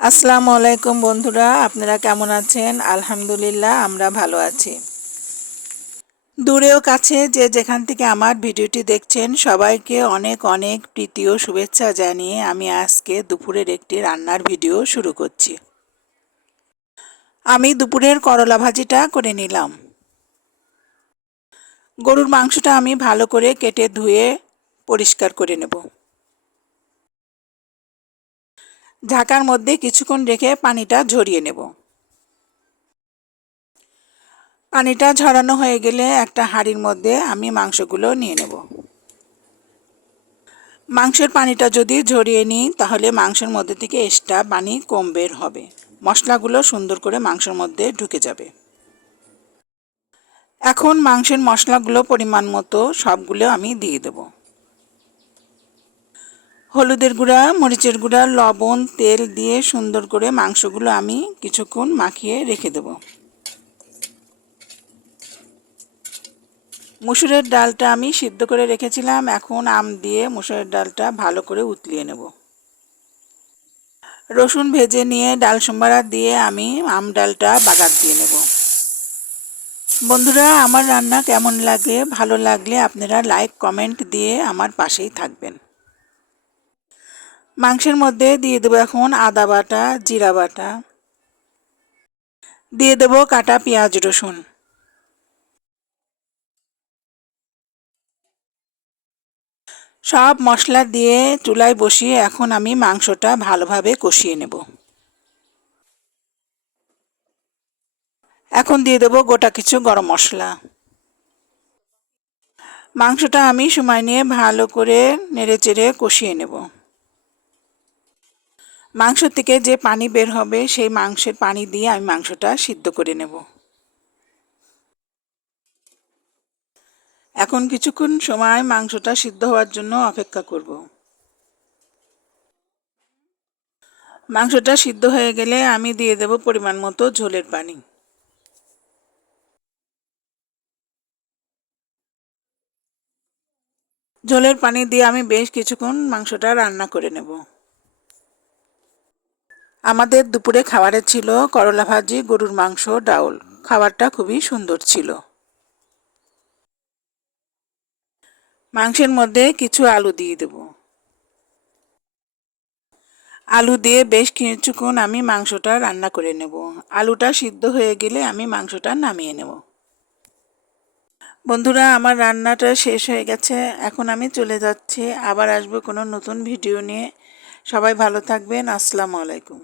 আসসালামু আলাইকুম বন্ধুরা, আপনারা কেমন আছেন? আলহামদুলিল্লাহ, আমরা ভালো আছি। দূরেও কাছে যে যেখান থেকে আমার ভিডিওটি দেখছেন, সবাইকে অনেক অনেক প্রীতি ও শুভেচ্ছা জানিয়ে আমি আজকে দুপুরের একটি রান্নার ভিডিও শুরু করছি। আমি দুপুরের করলা ভাজিটা করে নিলাম। গরুর মাংসটা আমি ভালো করে কেটে ধুয়ে পরিষ্কার করে নেব। ঢাকার মধ্যে কিছুক্ষণ রেখে পানিটা ঝরিয়ে নেব। পানিটা ঝরানো হয়ে গেলে একটা হাঁড়ির মধ্যে আমি মাংসগুলো নিয়ে নেব। মাংসের পানিটা যদি ঝরিয়ে নিই, তাহলে মাংসের মধ্যে থেকে এক্সট্রা পানি কম বের হবে। মশলাগুলো সুন্দর করে মাংসের মধ্যে ঢুকে যাবে। এখন মাংসের মশলাগুলো পরিমাণ মতো সবগুলো আমি দিয়ে দেবো। হলুদের গুঁড়া, মরিচের গুঁড়া, লবণ, তেল দিয়ে সুন্দর করে মাংসগুলো আমি কিছুক্ষণ মাখিয়ে রেখে দেব। মুসুরের ডালটা আমি সিদ্ধ করে রেখেছিলাম, এখন আম দিয়ে মুসুরের ডালটা ভালো করে উতলিয়ে নেব। রসুন ভেজে নিয়ে ডাল সম্বারা দিয়ে আমি আম ডালটা বাগার দিয়ে নেব। বন্ধুরা, আমার রান্না কেমন লাগে, ভালো লাগলে আপনারা লাইক, কমেন্ট দিয়ে আমার পাশেই থাকবেন। মাংসের মধ্যে দিয়ে দেবো এখন আদা বাটা, জিরা বাটা। দিয়ে দেবো কাটা পেঁয়াজ, রসুন। সব মশলা দিয়ে চুলায় বসিয়ে এখন আমি মাংসটা ভালোভাবে কষিয়ে নেব। এখন দিয়ে দেবো গোটা কিছু গরম মশলা। মাংসটা আমি সময় নিয়ে ভালো করে নেড়ে চেড়ে কষিয়ে নেব। মাংস থেকে যে পানি বের হবে, সেই মাংসের পানি দিয়ে আমি মাংসটা সিদ্ধ করে নেব। এখন কিছুক্ষণ সময় মাংসটা সিদ্ধ হওয়ার জন্য অপেক্ষা করব। মাংসটা সিদ্ধ হয়ে গেলে আমি দিয়ে দেব পরিমাণ মতো ঝোলের পানি। ঝোলের পানি দিয়ে আমি বেশ কিছুক্ষণ মাংসটা রান্না করে নেব। আমাদের দুপুরে খাবারে ছিল করলা ভাজি, গরুর মাংস, ডাউল। খাবারটা খুবই সুন্দর ছিল। মাংসের মধ্যে কিছু আলু দিয়ে দেব। আলু দিয়ে বেশ কিছুক্ষণ আমি মাংসটা রান্না করে নেব। আলুটা সিদ্ধ হয়ে গেলে আমি মাংসটা নামিয়ে নেব। বন্ধুরা, আমার রান্নাটা শেষ হয়ে গেছে। এখন আমি চলে যাচ্ছি। আবার আসব কোনো নতুন ভিডিও নিয়ে। সবাই ভালো থাকবেন। আসসালামু আলাইকুম।